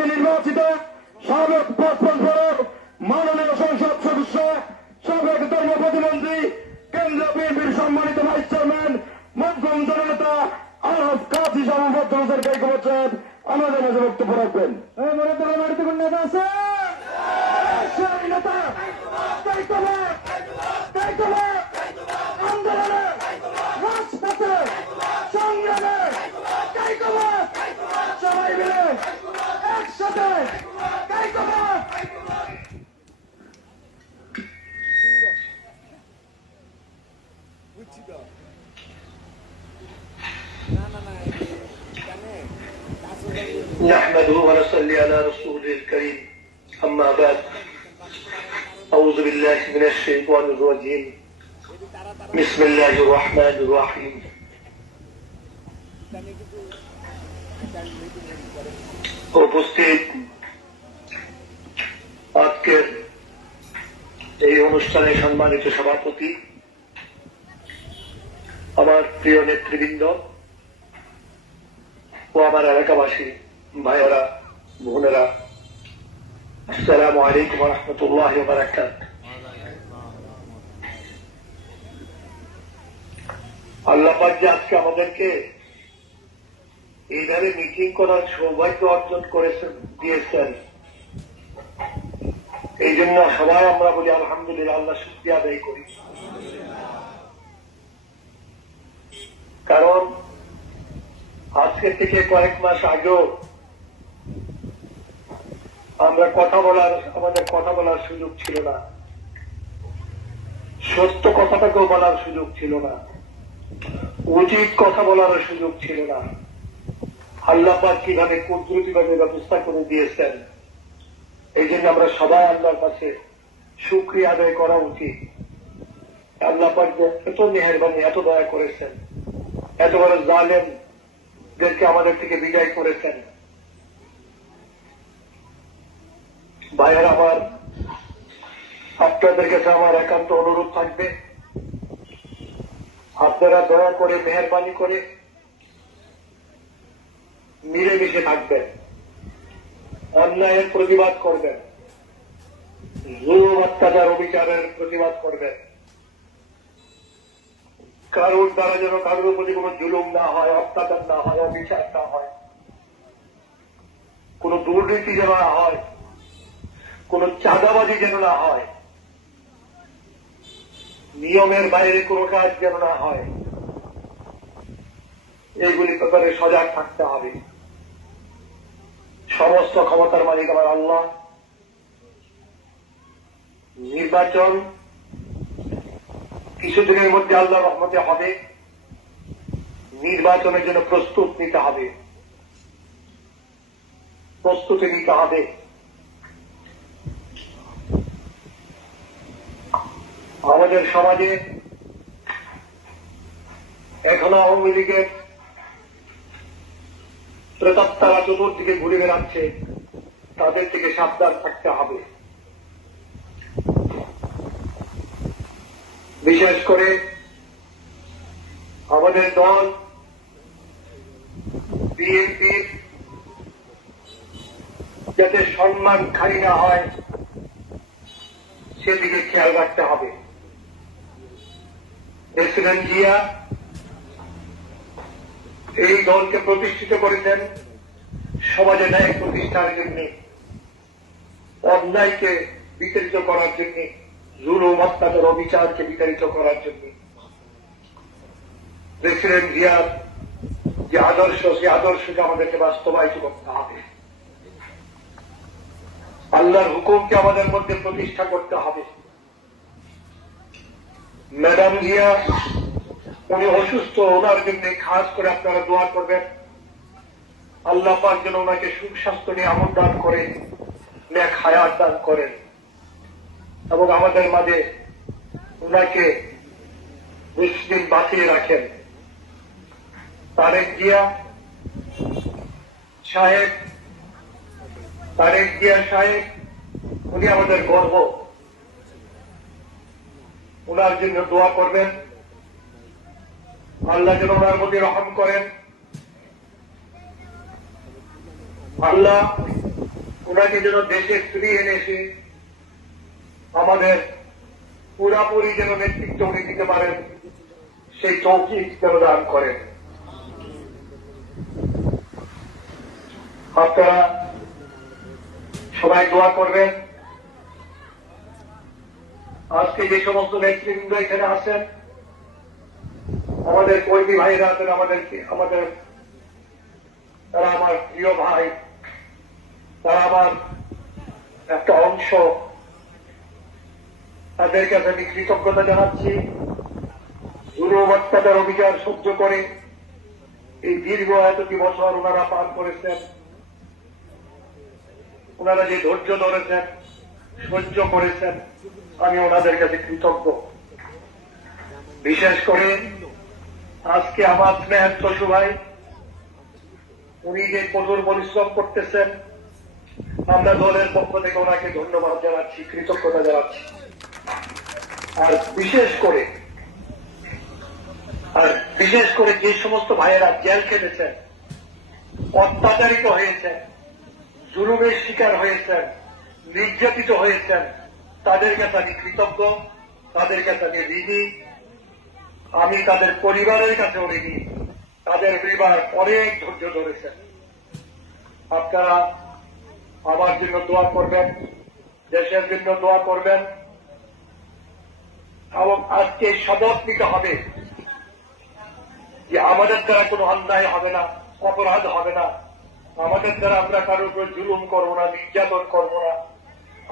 মাধ্যমে নির্বাচিত সাবেক পথপ্রধান মাননীয় সংসদ সদস্য সাবেক ধর্ম প্রতিমন্ত্রী কেন্দ্রীয় বিএনপির সম্মানিত ভাইস চেয়ারম্যান মধ্যম জননেতা আরফ কাজী হোসেন কাইক বলছেন আমাদের মাঝে বক্তব্য রাখবেন। বাড়িতে কোন নেতা আছে। সেই নেতা نحمده ونصلي على رسوله الكريم أما بعد أعوذ بالله من الشيطان الرجيم بسم الله الرحمن الرحيم জানে কিন্তু জানি মিটিং করে উপস্থিত আজকের এই অনুষ্ঠানে সম্মানিত সভাপতি আমার প্রিয় নেতৃবৃন্দ ও আমার এলাকাবাসী, ভাইয়েরা, বোনেরা, আসসালামু আলাইকুম রহমতুল্লাহ বারাকাত আল্লাহ পাক যে আজকে আমাদেরকে এইভাবে মিটিং করার সৌভাগ্য অর্জন করেছেন দিয়েছেন। এই জন্য সবাই আমরা বলি, আলহামদুলিল্লাহ, আল্লাহ শুক্রিয়া আদায় করি। কারণ আজকে থেকে কয়েক মাস আগেও আমরা কথা বলার, আমাদের কথা বলার সুযোগ ছিল না। সত্য কথাটাকেও বলার সুযোগ ছিল না। উচিত কথা বলার সুযোগ ছিল না। আল্লাহ পাক কীভাবে কুদরতি ভাবে ব্যবস্থা করে দিয়েছেন, এই জন্য আমরা সবাই আল্লাহর কাছে সুক্রিয়া আদায় করা উচিত। আল্লাহ পাক এত মেহরবানি, এত দয়া করেছেন। এত বড় জালেম দেরকে আমাদের থেকে বিদায় করেছেন। ভাইয়ের আমার, আপনাদের কাছে আমার একান্ত অনুরোধ থাকবে। আপনারা দয়া করে মেহরবানি করে মিলেমিশে থাকবেন। অন্যায়ের প্রতিবাদ করবেন। জুলুম, অত্যাচার, অবিচারের প্রতিবাদ করবেন। কারোর দ্বারা যেন কারোর প্রতি কোনো জুলুম না হয়, অত্যাচার না হয়, অবিচার না হয়। কোন দুর্নীতি যেন না হয়, কোন চাঁদাবাজি যেন না হয়, নিয়মের বাইরে কোনো কাজ যেন না হয়, এইগুলি ব্যাপারে সজাগ থাকতে হবে। সমস্ত ক্ষমতার মালিক আমার আল্লাহ। নির্বাচন কিছুদিনের মধ্যে আল্লাহ রহমতে হবে। নির্বাচনের জন্য প্রস্তুত নিতে হবে। প্রস্তুতি নিতে হবে। আমাদের সমাজে এখনও আওয়ামী লীগের প্রেতাত্মারা চতুর্দিকে ঘুরে বেড়াচ্ছে। তাদের থেকে সাবধান থাকতে হবে। বিশেষ করে আমাদের দল, বিএনপির যাতে সম্মান খালি না হয়, সেদিকে খেয়াল রাখতে হবে। প্রেসিডেন্ট জিয়া এই দলকে প্রতিষ্ঠিত করেছেন সমাজে ন্যায় প্রতিষ্ঠার জন্য, অন্যায়কে বিতাড়িত করার জন্য। জুলুম অত্যাচার অবিচারকে বিতাড়িত করার জন্য। প্রেসিডেন্ট জিয়ার যে আদর্শ, সে আদর্শকে আমাদেরকে বাস্তবায়িত করতে হবে। আল্লাহর হুকুমকে আমাদের মধ্যে প্রতিষ্ঠা করতে হবে। ম্যাডাম জিয়া, উনি অসুস্থ, ওনার জন্য খাস করে আপনারা দোয়া করবেন। আল্লাহ পাক যেন ওনাকে সুস্বাস্থ্য নিয়ে আমল দান করেন, নেক হায়াত দান করেন। এবং আমাদের মাঝে ওনাকে দিন বাঁচিয়ে রাখেন। তারেক জিয়া সাহেব, তারেক জিয়া সাহেব, উনি আমাদের গর্ব। ওনার জন্য দোয়া করবেন। আল্লাহ যেন ওনার মধ্যে রহম করেন। আল্লাহ ওনাকে যেন দেশে ফিরিয়ে এনে এসে আমাদের পুরাপুরি যেন নেতৃত্ব উনি দিতে পারেন, সেই চৌকি যেন দান করেন। আপনারা সবাই দোয়া করবেন। আজকে যে সমস্ত নেতৃবৃন্দ এখানে আছেন, আমাদের কর্মী ভাইরা আছেন আমাদের আমাদের, তারা আমার প্রিয় ভাই, তারা আমার একটা অংশ। তাদের কাছে আমি কৃতজ্ঞতা জানাচ্ছি। দূরবর্তাদের অভিযান সহ্য করে এই দীর্ঘ এতটি বছর ওনারা পান করেছেন। ওনারা যে ধৈর্য ধরেছেন, সহ্য করেছেন, আমি ওনাদের কাছে কৃতজ্ঞ। বিশেষ করে আজকে আমার স্নেহের শশু ভাই, উনি যে কঠোর পরিশ্রম করতেছেন, আমরা দলের পক্ষ থেকে ওনাকে ধন্যবাদ জানাচ্ছি, কৃতজ্ঞতা জানাচ্ছি। আর বিশেষ করে, আর বিশেষ করে যে সমস্ত ভাইয়েরা জেল খেটেছেন, অত্যাচারিত হয়েছেন, জুলুমের শিকার হয়েছেন, নির্যাতিত হয়েছেন, তাদের কাছে আমি কৃতজ্ঞ, তাদের কাছে আমি ঋণী। আমি তাদের পরিবারের কাছেও ঋণী। তাদের পরিবার অনেক ধৈর্য ধরেছেন। আপনারা আমার জন্য দোয়া করবেন, দেশের জন্য দোয়া করবেন। এবং আজকে শপথ নিতে হবে। যে আমাদের দ্বারা কোনো অন্যায় হবে না, অপরাধ হবে না। আমাদের দ্বারা আমরা কারোর উপর জুলুম করব না, নির্যাতন করব না।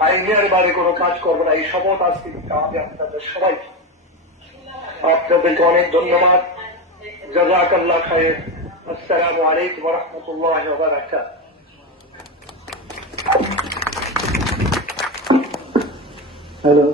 আইনের বারে কোনো কাজ করব না। এই শপথ আজকে নিতে হবে আপনাদের সবাই আপনাদেরকে অনেক ধন্যবাদ। জাজাকাল্লাহ খায়ের আসসালামু আলাইকুম রহমতুল্লাহ বারাকাত হ্যালো।